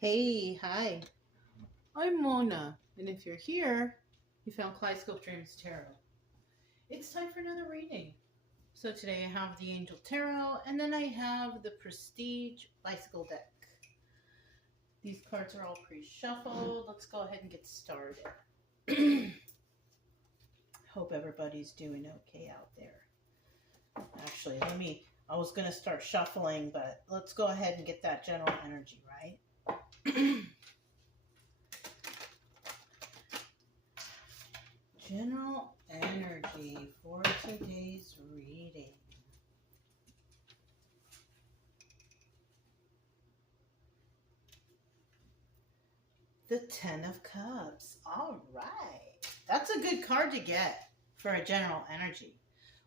Hey, hi. I'm Mona, and if you're here, you found Kaleidoscope Dreams Tarot. It's time for another reading. So today I have the Angel Tarot, and then I have the Prestige Bicycle deck. These cards are all pre-shuffled. Let's go ahead and get started. Hope everybody's doing okay out there. Actually, I was going to start shuffling, but let's go ahead and get that general energy, right? General energy for today's reading. The Ten of Cups. All right. That's a good card to get for a general energy.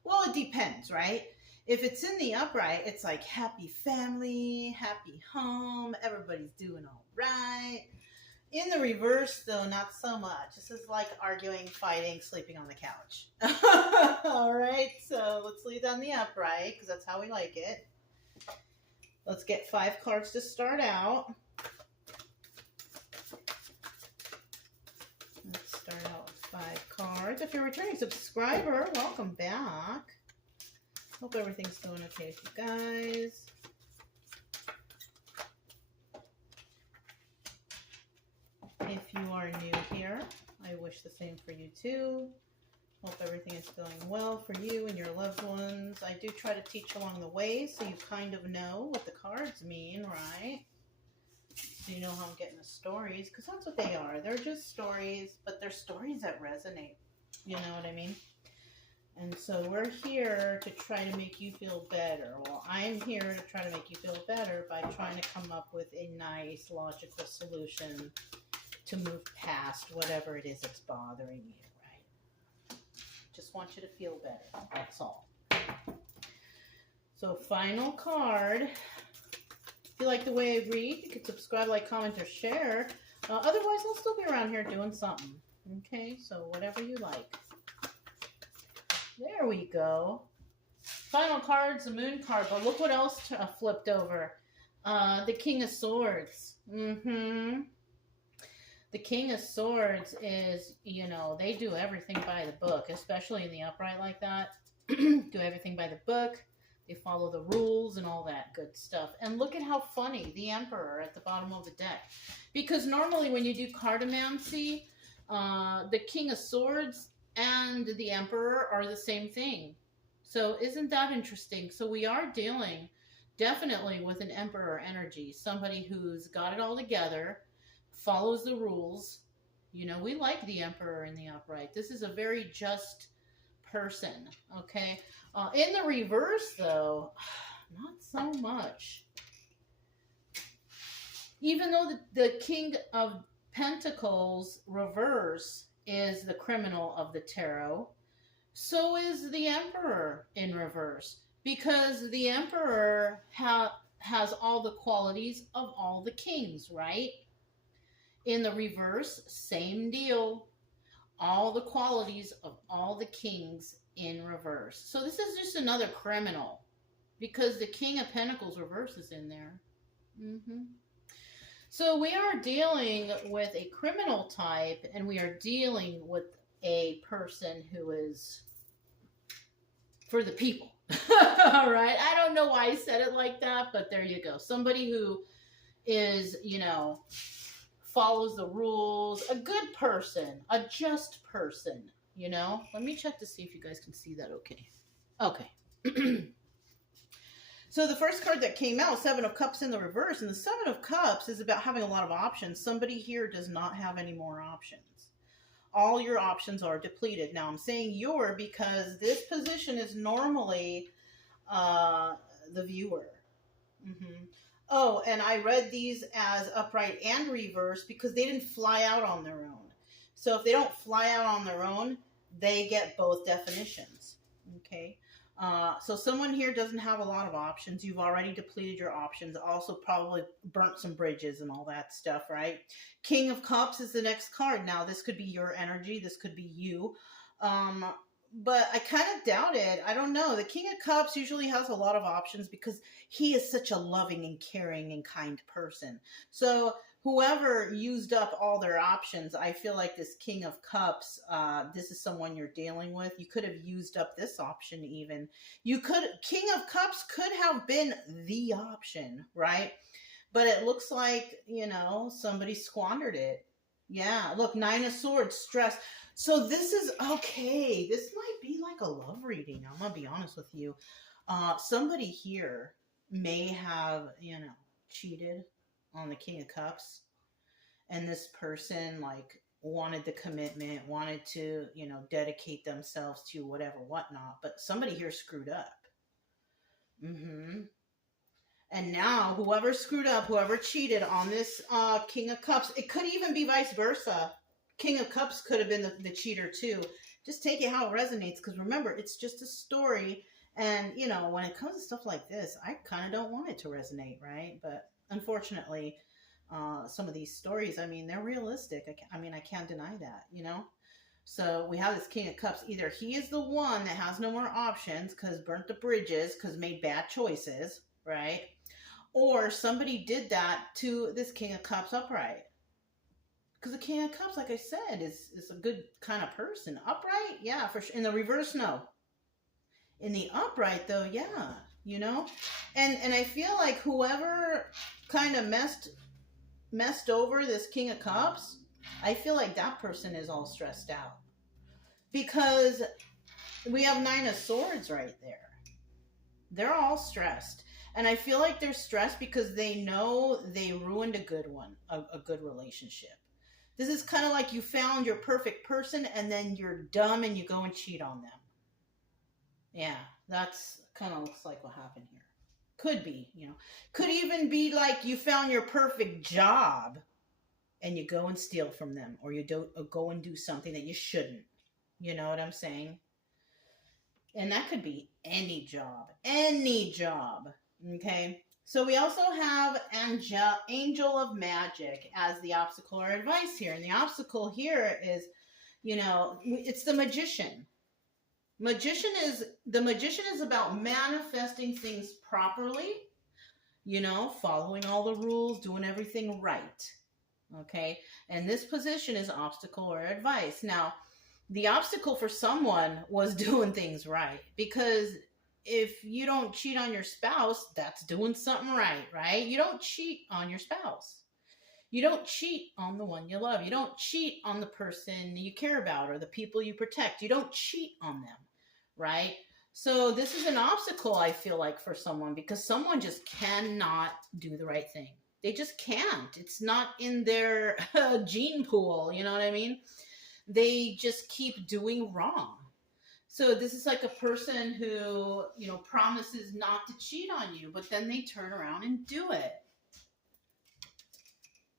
Well, it depends, right? If it's in the upright, it's like happy family, happy home, everybody's doing all right. In the reverse, though, not so much. This is like arguing, fighting, sleeping on the couch. All right, so let's leave that in the upright because that's how we like it. Let's get 5 cards to start out. Let's start out with 5 cards. If you're a returning subscriber, welcome back. Hope everything's going okay with you guys. If you are new here, I wish the same for you too. Hope everything is going well for you and your loved ones. I do try to teach along the way so you kind of know what the cards mean, right? So you know how I'm getting the stories, because that's what they are. They're just stories, but they're stories that resonate. You know what I mean? And so we're here to try to make you feel better. Well, I'm here to try to make you feel better by trying to come up with a nice, logical solution to move past whatever it is that's bothering you, right? Just want you to feel better. That's all. So, final card. If you like the way I read, you can subscribe, like, comment, or share. Otherwise, I'll still be around here doing something. Okay? So, whatever you like. There we go. Final card's the Moon card, but look what else flipped over. The King of Swords. The King of Swords is, you know, they do everything by the book, especially in the upright like that. Do everything by the book. They follow the rules and all that good stuff. And look at how funny, the Emperor at the bottom of the deck. Because normally when you do cartomancy, the King of Swords and the Emperor are the same thing. So isn't that interesting? So we are dealing definitely with an Emperor energy. Somebody who's got it all together, follows the rules. You know, we like the Emperor in the upright. This is a very just person, okay? In the reverse, though, not so much. Even though the King of Pentacles reverse is the criminal of the tarot, so is the Emperor in reverse. Because the Emperor has all the qualities of all the kings, right? In the reverse, same deal. All the qualities of all the kings in reverse. So this is just another criminal because the King of Pentacles reverse is in there. So we are dealing with a criminal type, and we are dealing with a person who is for the people. All right. I don't know why I said it like that, but there you go. Somebody who is, you know, follows the rules, a good person, a just person, you know? Let me check to see if you guys can see that okay. Okay. So the first card that came out, 7 of Cups in the reverse, and the 7 of Cups is about having a lot of options. Somebody here does not have any more options. All your options are depleted. Now I'm saying your because this position is normally the viewer. Oh, and I read these as upright and reverse because they didn't fly out on their own. So if they don't fly out on their own, they get both definitions. Okay. So someone here doesn't have a lot of options. You've already depleted your options. Also probably burnt some bridges and all that stuff, right? King of Cups is the next card. Now, this could be your energy. This could be you. but I kind of doubt it. I don't know. The King of Cups usually has a lot of options because he is such a loving and caring and kind person. So whoever used up all their options, I feel like this King of Cups, this is someone you're dealing with. You could have used up this option even. King of Cups could have been the option, right? But it looks like, somebody squandered it. Yeah, look, Nine of Swords, stress. So this is okay. This might be like a love reading. I'm gonna be honest with you. Somebody here may have, cheated on the King of Cups, and this person like wanted the commitment, wanted to, dedicate themselves to whatever, whatnot. But somebody here screwed up. Mm-hmm. And now, whoever screwed up, whoever cheated on this King of Cups, it could even be vice versa. King of Cups could have been the cheater too. Just take it how it resonates, because remember, it's just a story. And, when it comes to stuff like this, I kind of don't want it to resonate, right? But unfortunately, some of these stories, they're realistic. I can't deny that, So we have this King of Cups. Either he is the one that has no more options because burnt the bridges, because made bad choices, right? Or somebody did that to this King of Cups upright. Because the King of Cups, like I said, is a good kind of person. Upright? Yeah, for sure. In the reverse, no. In the upright, though, yeah. And I feel like whoever kind of messed over this King of Cups, I feel like that person is all stressed out. Because we have Nine of Swords right there. They're all stressed. And I feel like they're stressed because they know they ruined a good one, a good relationship. This is kind of like you found your perfect person and then you're dumb and you go and cheat on them. Yeah, that's kind of looks like what happened here. Could be, Could even be like you found your perfect job and you go and steal from them, or you go and do something that you shouldn't. You know what I'm saying? And that could be any job. Any job. Okay? So we also have Angel of Magic as the obstacle or advice here. And the obstacle here is, it's the Magician. The Magician is about manifesting things properly, following all the rules, doing everything right. Okay? And this position is obstacle or advice. Now, the obstacle for someone was doing things right, because if you don't cheat on your spouse, that's doing something right? You don't cheat on your spouse. You don't cheat on the one you love. You don't cheat on the person you care about or the people you protect. You don't cheat on them, right? So this is an obstacle, I feel like, for someone, because someone just cannot do the right thing. They just can't. It's not in their gene pool, you know what I mean? They just keep doing wrong. So this is like a person who, promises not to cheat on you, but then they turn around and do it.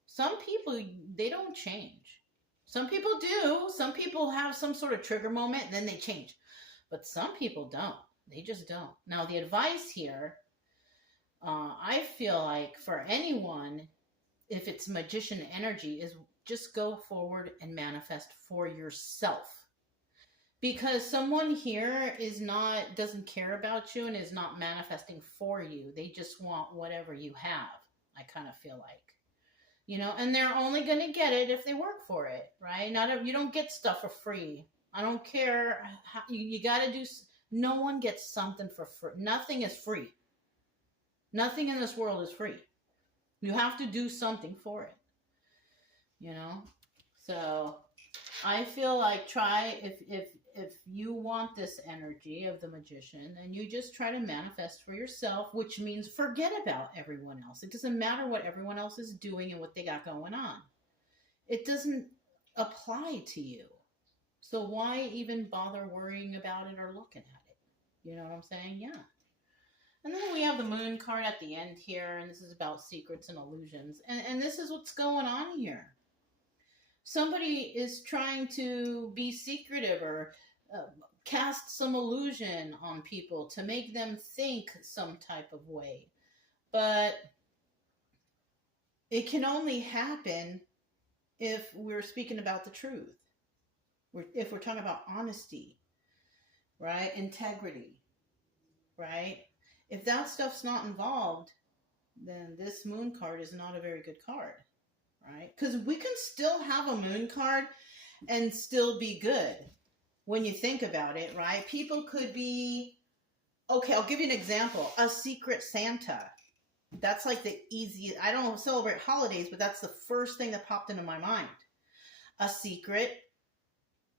Some people, they don't change. Some people do. Some people have some sort of trigger moment and then they change. But some people don't. They just don't. Now, the advice here, I feel like for anyone, if it's magician energy, is just go forward and manifest for yourself. Because someone here doesn't care about you and is not manifesting for you. They just want whatever you have, I kind of feel like. And they're only going to get it if they work for it, right? You don't get stuff for free. I don't care. You got to do, no one gets something for free. Nothing is free. Nothing in this world is free. You have to do something for it, So I feel like if you want this energy of the Magician, then you just try to manifest for yourself, which means forget about everyone else. It doesn't matter what everyone else is doing and what they got going on. It doesn't apply to you. So why even bother worrying about it or looking at it? You know what I'm saying? Yeah. And then we have the Moon card at the end here, and this is about secrets and illusions. And this is what's going on here. Somebody is trying to be secretive or cast some illusion on people to make them think some type of way. But it can only happen if we're speaking about the truth. If we're talking about honesty. right? Integrity, right? If that stuff's not involved, then this moon card is not a very good card, right? Because we can still have a moon card and still be good when you think about it, right? People could be, okay, I'll give you an example. A secret Santa. That's like the easiest. I don't celebrate holidays, but that's the first thing that popped into my mind. A secret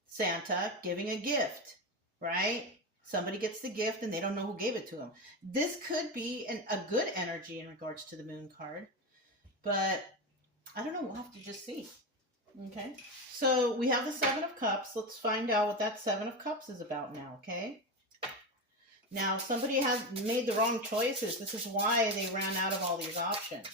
Santa giving a gift, right? Somebody gets the gift and they don't know who gave it to them. This could be a good energy in regards to the moon card, but I don't know. We'll have to just see. Okay. So we have the Seven of Cups. Let's find out what that Seven of Cups is about now, okay? Now, somebody has made the wrong choices. This is why they ran out of all these options.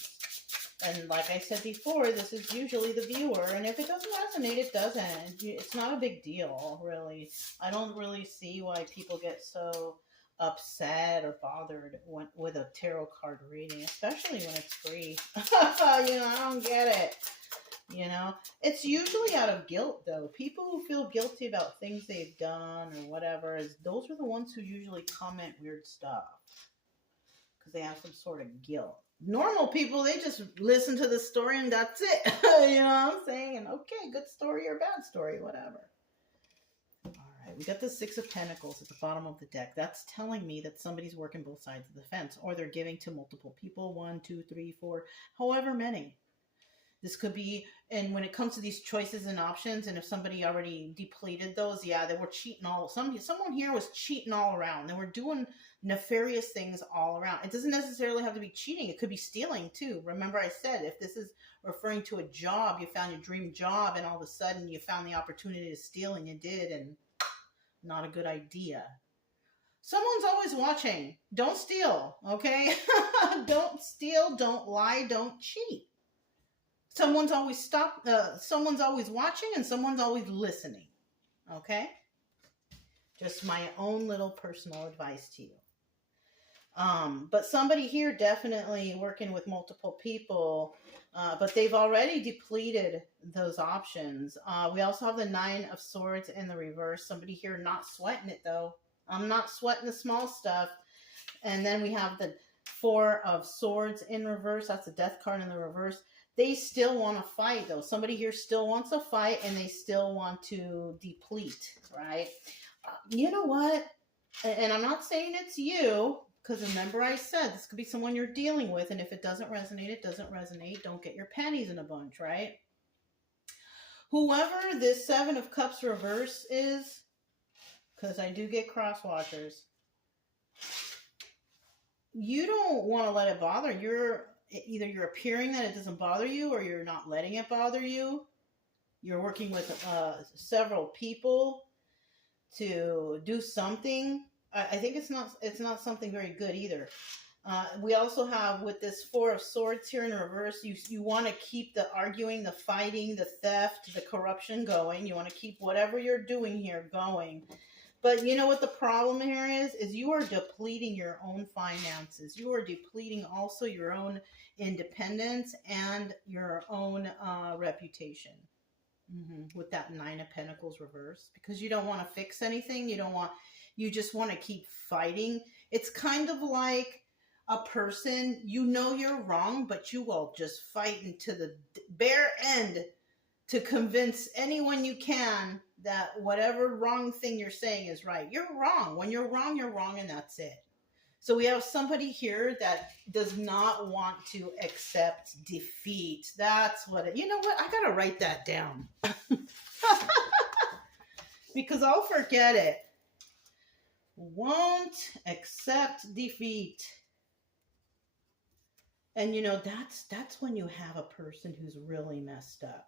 And like I said before, this is usually the viewer. And if it doesn't resonate, it doesn't. It's not a big deal, really. I don't really see why people get so upset or bothered with a tarot card reading, especially when it's free. I don't get it. It's usually out of guilt, though. People who feel guilty about things they've done or whatever, those are the ones who usually comment weird stuff because they have some sort of guilt. Normal people, they just listen to the story and that's it. You know what I'm saying? And okay, good story or bad story, whatever. All right, we got the Six of Pentacles at the bottom of the deck. That's telling me that somebody's working both sides of the fence, or they're giving to multiple people, 1, 2, 3, 4, however many. This could be, and when it comes to these choices and options, and if somebody already depleted those, yeah, they were cheating someone here was cheating all around. They were doing nefarious things all around. It doesn't necessarily have to be cheating. It could be stealing too. Remember I said, if this is referring to a job, you found your dream job and all of a sudden you found the opportunity to steal and you did, and not a good idea. Someone's always watching. Don't steal, okay? Don't steal, don't lie, don't cheat. Someone's always watching and someone's always listening. Okay? Just my own little personal advice to you. But somebody here definitely working with multiple people, but they've already depleted those options. We also have the Nine of Swords in the reverse. Somebody here not sweating it, though. I'm not sweating the small stuff. And then we have the Four of Swords in reverse. That's the Death card in the reverse. They still want to fight, though. Somebody here still wants to fight, and they still want to deplete, right? You know what? And I'm not saying it's you, because remember I said this could be someone you're dealing with, and if it doesn't resonate, it doesn't resonate. Don't get your panties in a bunch, right? Whoever this Seven of Cups reverse is, because I do get cross-watchers, you don't want to let it bother. Either you're appearing that it doesn't bother you, or you're not letting it bother you. You're working with several people to do something. I think it's not something very good either. We also have, with this Four of Swords here in reverse, you want to keep the arguing, the fighting, the theft, the corruption going. You want to keep whatever you're doing here going. But you know what the problem here is you are depleting your own finances. You are depleting also your own independence and your own reputation with that Nine of Pentacles reverse, because you don't want to fix anything. You just want to keep fighting. It's kind of like a person, you're wrong, but you will just fight into the bare end to convince anyone you can that whatever wrong thing you're saying is right. You're wrong. When you're wrong, and that's it. So we have somebody here that does not want to accept defeat. That's what you know what? I got to write that down. Because I'll forget it. Won't accept defeat. And that's when you have a person who's really messed up.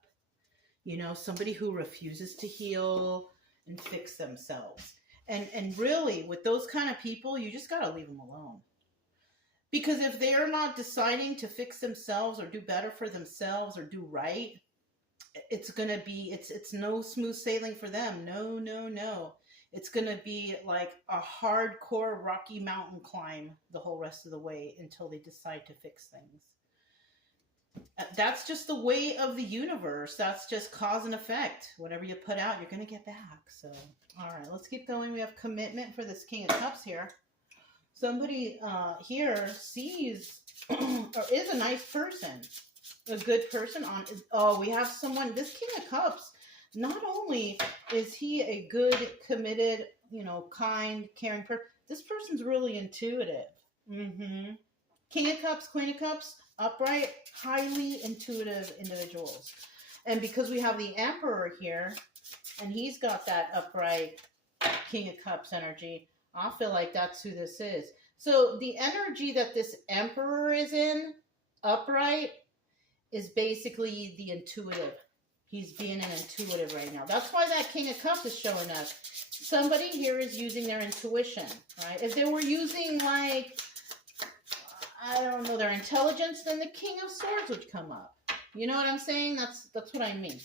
Somebody who refuses to heal and fix themselves. And really, with those kind of people, you just got to leave them alone. Because if they're not deciding to fix themselves or do better for themselves or do right, it's going to be, it's no smooth sailing for them. No. It's going to be like a hardcore Rocky Mountain climb the whole rest of the way until they decide to fix things. That's just the way of the universe. That's just cause and effect. Whatever you put out, you're going to get back. So, all right, let's keep going. We have commitment for this King of Cups here. Somebody here sees or is a nice person, a good person. We have someone, this King of Cups, not only is he a good, committed, kind, caring person, this person's really intuitive. King of Cups, Queen of Cups, upright, highly intuitive individuals. And because we have the Emperor here, and he's got that upright King of Cups energy, I feel like that's who this is. So the energy that this Emperor is in, upright, is basically the intuitive. He's being an intuitive right now. That's why that King of Cups is showing us. Somebody here is using their intuition, right? If they were using, like, I don't know, their intelligence, then the King of Swords would come up. You know what I'm saying? That's what I mean.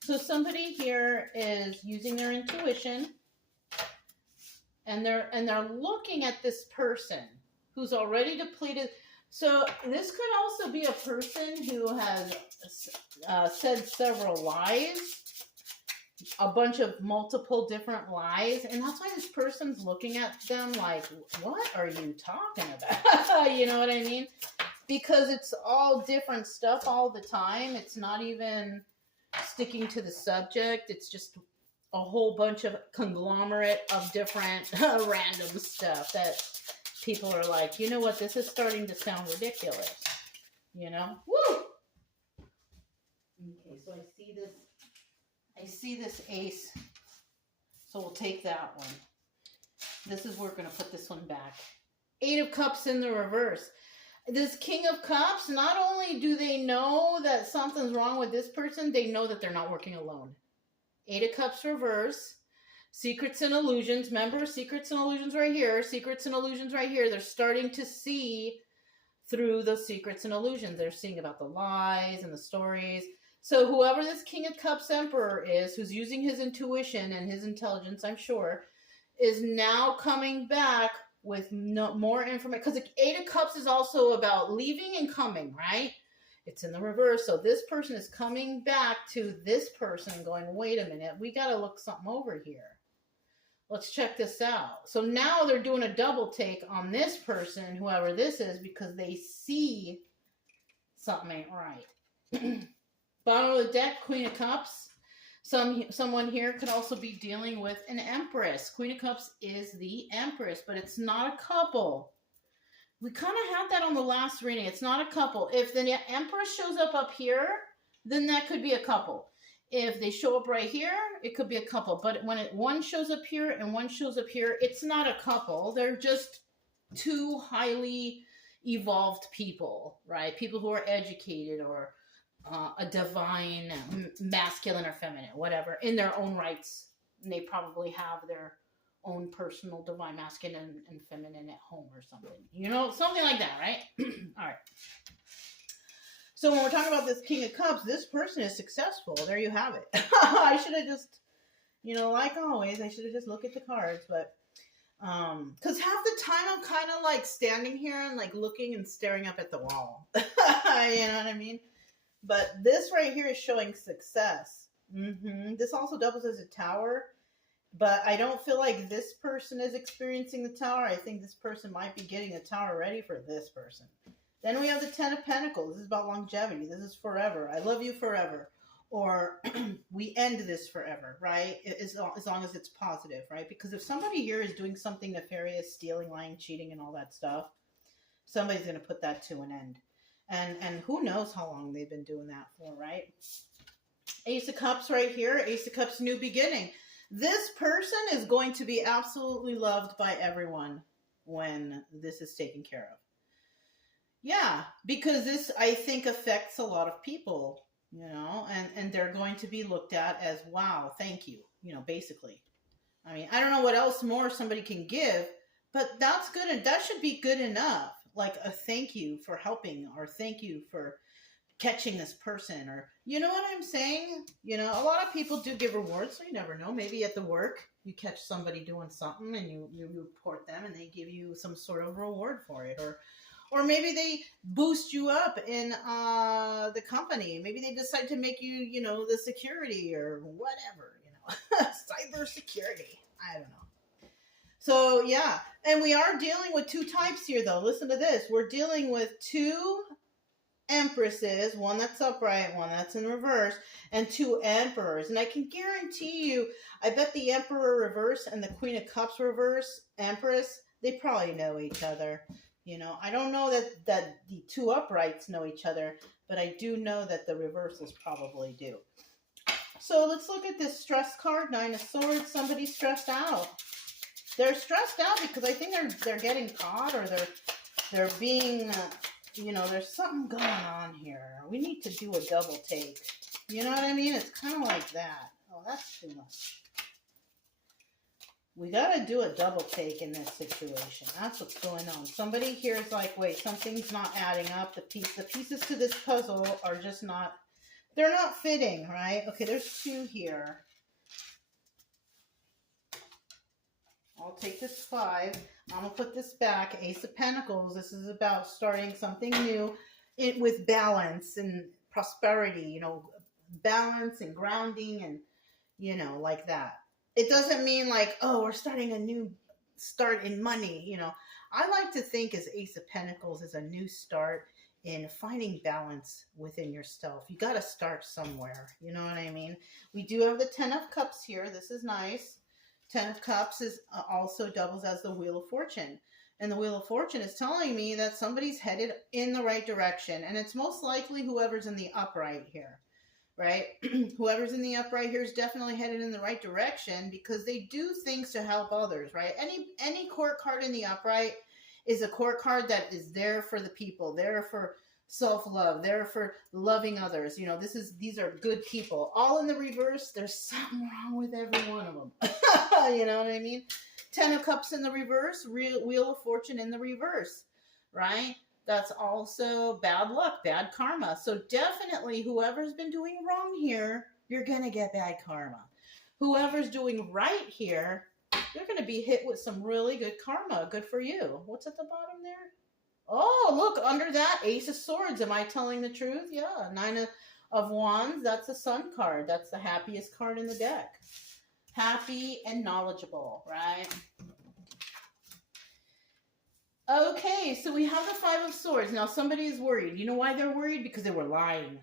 So somebody here is using their intuition, and they're looking at this person who's already depleted. So this could also be a person who has said several lies, a bunch of multiple different lies, and that's why this person's looking at them like, what are you talking about? You know what I mean? Because it's all different stuff all the time. It's not even sticking to the subject. It's just a whole bunch of conglomerate of different random stuff that people are like, you know what, this is starting to sound ridiculous. Woo! Okay, so I see this ace. So we'll take that one. This is where we're going to put this one back. 8 of Cups in the reverse. This King of Cups, not only do they know that something's wrong with this person, they know that they're not working alone. 8 of Cups reverse. Secrets and illusions. Remember, secrets and illusions right here. Secrets and illusions right here. They're starting to see through those secrets and illusions. They're seeing about the lies and the stories. So whoever this King of Cups Emperor is, who's using his intuition and his intelligence, I'm sure, is now coming back with more information. Because the 8 of Cups is also about leaving and coming, right? It's in the reverse. So this person is coming back to this person and going, wait a minute, we got to look something over here. Let's check this out. So now they're doing a double take on this person, whoever this is, because they see something ain't right. Bottom of the deck, Queen of Cups. Someone here could also be dealing with an Empress. Queen of Cups is the Empress, but it's not a couple. We kind of had that on the last reading. It's not a couple. If the Empress shows up here, then that could be a couple. If they show up right here, it could be a couple. But when one shows up here and one shows up here, it's not a couple. They're just two highly evolved people, right? People who are educated or a divine masculine or feminine, whatever, in their own rights. And they probably have their own personal divine masculine and feminine at home or something. Something like that, right? All right. So when we're talking about this King of Cups, this person is successful. There you have it. I should have just, like always, I should have just looked at the cards. But, because half the time I'm kind of like standing here and like looking and staring up at the wall. You know what I mean? But this right here is showing success. This also doubles as a tower. But I don't feel like this person is experiencing the tower. I think this person might be getting the tower ready for this person. Then we have the 10 of Pentacles. This is about longevity. This is forever. I love you forever. Or we end this forever, right? As long as it's positive, right? Because if somebody here is doing something nefarious, stealing, lying, cheating, and all that stuff, somebody's going to put that to an end. And who knows how long they've been doing that for, right? Ace of Cups right here. Ace of Cups, new beginning. This person is going to be absolutely loved by everyone when this is taken care of. Yeah, because this, I think, affects a lot of people, and they're going to be looked at as, wow, thank you, basically. I mean, I don't know what else more somebody can give, but that's good, and that should be good enough. Like a thank you for helping, or thank you for catching this person, or, you know what I'm saying? A lot of people do give rewards, so you never know. Maybe at the work, you catch somebody doing something, and you report them, and they give you some sort of reward for it, or Or maybe they boost you up in the company. Maybe they decide to make you, you know, the security or whatever, you know, cyber security. I don't know. So yeah, and we are dealing with two types here, though. Listen to this. We're dealing with two empresses, one that's upright, one that's in reverse, and two emperors. And I can guarantee you, I bet the emperor reverse and the queen of cups reverse empress, they probably know each other. You know, I don't know that the two uprights know each other, but I do know that the reverses probably do. So let's look at this stress card, Nine of Swords. Somebody's stressed out. They're stressed out because I think they're getting caught, or they're being, you know, there's something going on here. We need to do a double take. You know what I mean? It's kind of like that. Oh, that's too much. We got to do a double take in this situation. That's what's going on. Somebody here is like, wait, something's not adding up. The pieces to this puzzle are just not, they're not fitting, right? Okay, there's two here. I'll take this 5. I'm going to put this back. Ace of Pentacles. This is about starting something new with balance and prosperity, you know, balance and grounding and, you know, like that. It doesn't mean like, oh, we're starting a new start in money. You know, I like to think as Ace of Pentacles is a new start in finding balance within yourself. You got to start somewhere. You know what I mean? We do have the 10 of Cups here. This is nice. 10 of Cups is also doubles as the Wheel of Fortune. And the Wheel of Fortune is telling me that somebody's headed in the right direction. And it's most likely whoever's in the upright here, right? Whoever's in the upright here is definitely headed in the right direction because they do things to help others, right? Any court card in the upright is a court card that is there for the people, there for self-love, there for loving others. You know, these are good people. All in the reverse, there's something wrong with every one of them. You know what I mean? 10 of Cups in the reverse, Wheel of Fortune in the reverse, right? That's also bad luck, bad karma. So definitely whoever's been doing wrong here, you're going to get bad karma. Whoever's doing right here, you're going to be hit with some really good karma. Good for you. What's at the bottom there? Oh, look, under that, Ace of Swords. Am I telling the truth? Yeah, 9 of Wands. That's a Sun card. That's the happiest card in the deck. Happy and knowledgeable, right? Okay, so we have the 5 of Swords. Now, somebody is worried. You know why they're worried? Because they were lying.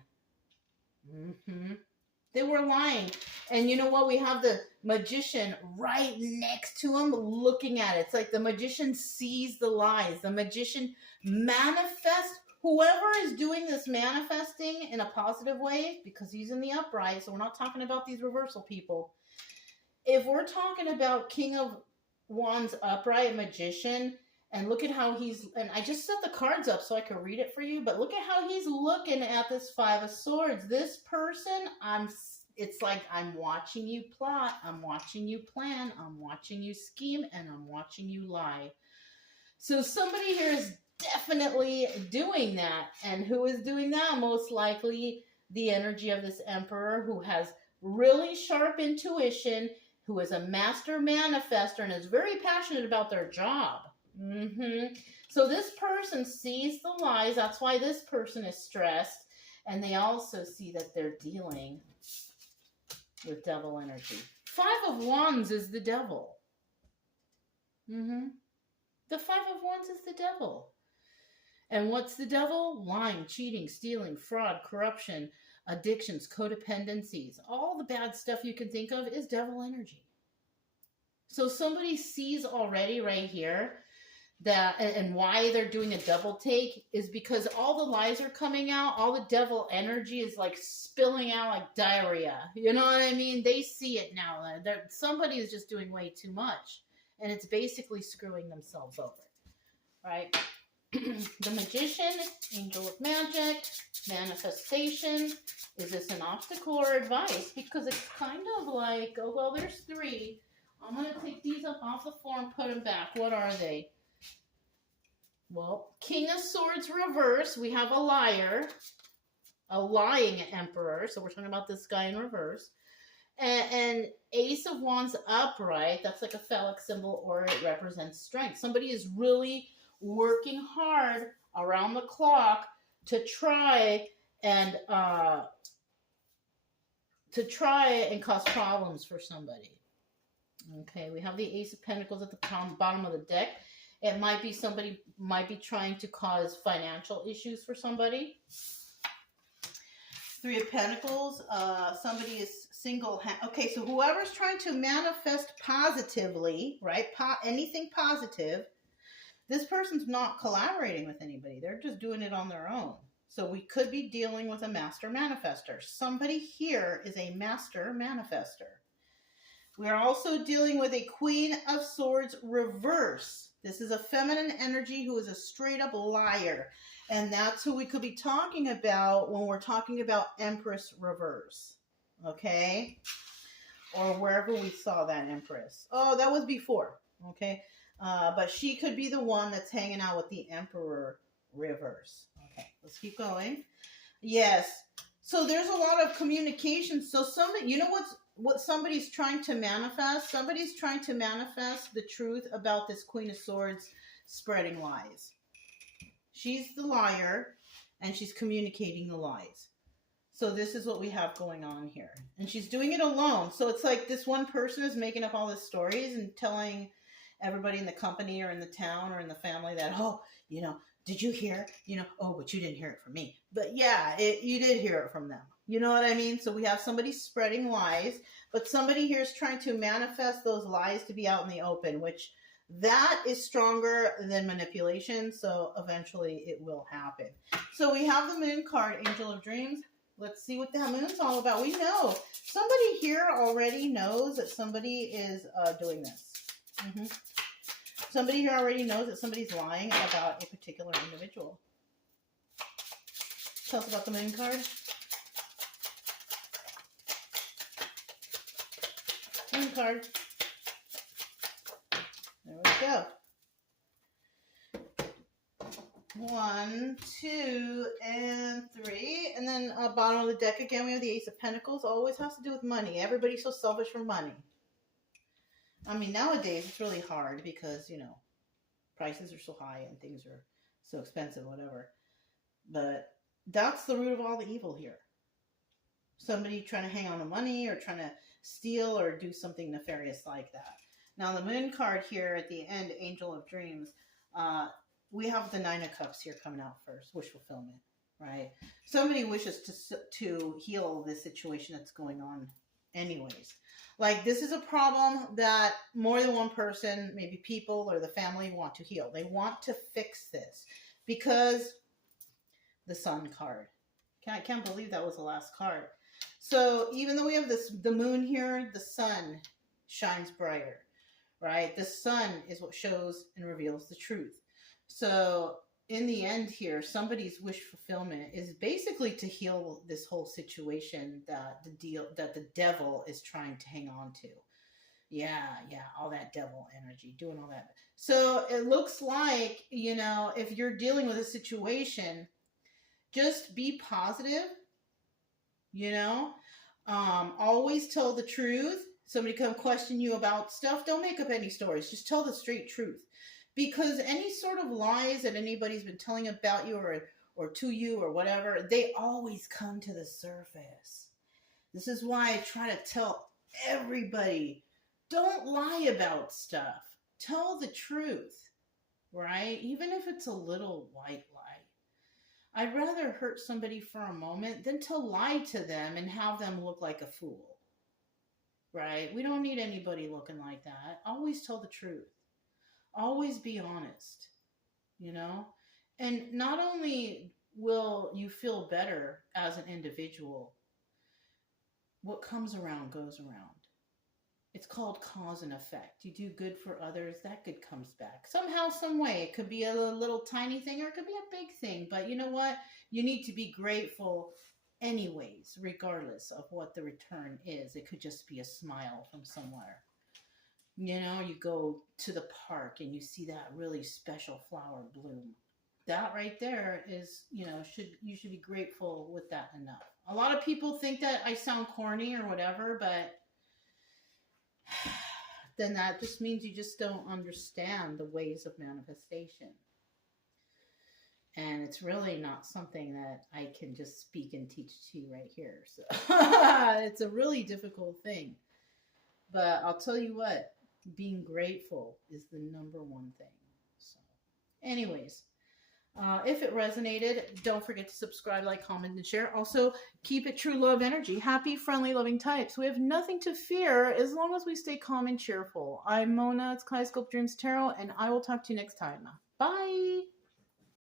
They were lying. And you know what? We have the Magician right next to him looking at it. It's like the Magician sees the lies. The Magician manifests. Whoever is doing this manifesting in a positive way, because he's in the upright, so we're not talking about these reversal people. If we're talking about King of Wands upright Magician, and look at how he's, and I just set the cards up so I could read it for you, but look at how he's looking at this 5 of Swords. This person, it's like I'm watching you plot, I'm watching you plan, I'm watching you scheme, and I'm watching you lie. So somebody here is definitely doing that. And who is doing that? Most likely the energy of this Emperor who has really sharp intuition, who is a master manifester and is very passionate about their job. So this person sees the lies. That's why this person is stressed. And they also see that they're dealing with devil energy. 5 of Wands is the devil. The 5 of Wands is the devil. And what's the devil? Lying, cheating, stealing, fraud, corruption, addictions, codependencies. All the bad stuff you can think of is devil energy. So somebody sees already right here that, and why they're doing a double take is because all the lies are coming out. All the devil energy is like spilling out like diarrhea. You know what I mean? They see it now. Somebody is just doing way too much. And it's basically screwing themselves over. Right? The Magician, Angel of Magic, Manifestation. Is this an obstacle or advice? Because it's kind of like, oh, well, there's 3. I'm going to take these up off the floor and put them back. What are they? Well, King of Swords reverse. We have a liar. A lying emperor. So we're talking about this guy in reverse. And Ace of Wands upright. That's like a phallic symbol, or it represents strength. Somebody is really working hard around the clock to try and cause problems for somebody. Okay, we have the Ace of Pentacles at the bottom of the deck. It might be somebody might be trying to cause financial issues for somebody. Three of Pentacles, somebody is okay, so whoever's trying to manifest positively, right? Anything positive, this person's not collaborating with anybody. They're just doing it on their own. So we could be dealing with a master manifester. Somebody here is a master manifester. We are also dealing with a Queen of Swords reverse. This is a feminine energy who is a straight up liar. And that's who we could be talking about when we're talking about Empress reverse. Okay? Or wherever we saw that Empress. Oh, that was before. Okay? But she could be the one that's hanging out with the Emperor reverse. Okay, let's keep going. Yes. So there's a lot of communication. So somebody, you know what somebody's trying to manifest? Somebody's trying to manifest the truth about this Queen of Swords spreading lies. She's the liar, and she's communicating the lies. So this is what we have going on here. And she's doing it alone. So it's like this one person is making up all these stories and telling everybody in the company or in the town or in the family that, oh, you know, did you hear? You know, oh, but you didn't hear it from me. But yeah, you did hear it from them. You know what I mean? So we have somebody spreading lies, but somebody here is trying to manifest those lies to be out in the open, which that is stronger than manipulation. So eventually it will happen. So we have the Moon card, Angel of Dreams. Let's see what the moon's all about. We know somebody here already knows that somebody is doing this. Somebody here already knows that somebody's lying about a particular individual. Tell us about the Moon card. Moon card. There we go. 1, 2, and 3. And then bottom of the deck again, we have the Ace of Pentacles. Always has to do with money. Everybody's so selfish for money. I mean, nowadays it's really hard because, you know, prices are so high and things are so expensive, whatever. But that's the root of all the evil here. Somebody trying to hang on to money or trying to steal or do something nefarious like that. Now, the Moon card here at the end, Angel of Dreams, we have the Nine of Cups here coming out first, wish fulfillment, right? Somebody wishes to heal this situation that's going on anyways. Like, this is a problem that more than one person, maybe people or the family, want to heal. They want to fix this because the Sun card. I can't believe that was the last card. So even though we have the moon here, the sun shines brighter, right? The sun is what shows and reveals the truth. So in the end here, somebody's wish fulfillment is basically to heal this whole situation that the devil is trying to hang on to. Yeah, all that devil energy, doing all that. So it looks like, you know, if you're dealing with a situation, just be positive, you know, always tell the truth. Somebody come question you about stuff, don't make up any stories. Just tell the straight truth. Because any sort of lies that anybody's been telling about you or to you or whatever, they always come to the surface. This is why I try to tell everybody, don't lie about stuff. Tell the truth, right? Even if it's a little white lie. I'd rather hurt somebody for a moment than to lie to them and have them look like a fool, right? We don't need anybody looking like that. Always tell the truth. Always be honest, you know? And not only will you feel better as an individual, what comes around goes around. It's called cause and effect. You do good for others, that good comes back. Somehow, some way. It could be a little tiny thing or it could be a big thing. But you know what? You need to be grateful anyways, regardless of what the return is. It could just be a smile from somewhere. You know, you go to the park and you see that really special flower bloom. That right there is, you know, you should be grateful with that enough. A lot of people think that I sound corny or whatever, but then that just means you just don't understand the ways of manifestation. And it's really not something that I can just speak and teach to you right here. So it's a really difficult thing. But I'll tell you what, being grateful is the number one thing. So, anyways, if it resonated, don't forget to subscribe, like, comment, and share. Also, keep it true love energy. Happy, friendly, loving types. We have nothing to fear as long as we stay calm and cheerful. I'm Mona. It's Kaleidoscope Dreams Tarot, and I will talk to you next time. Bye.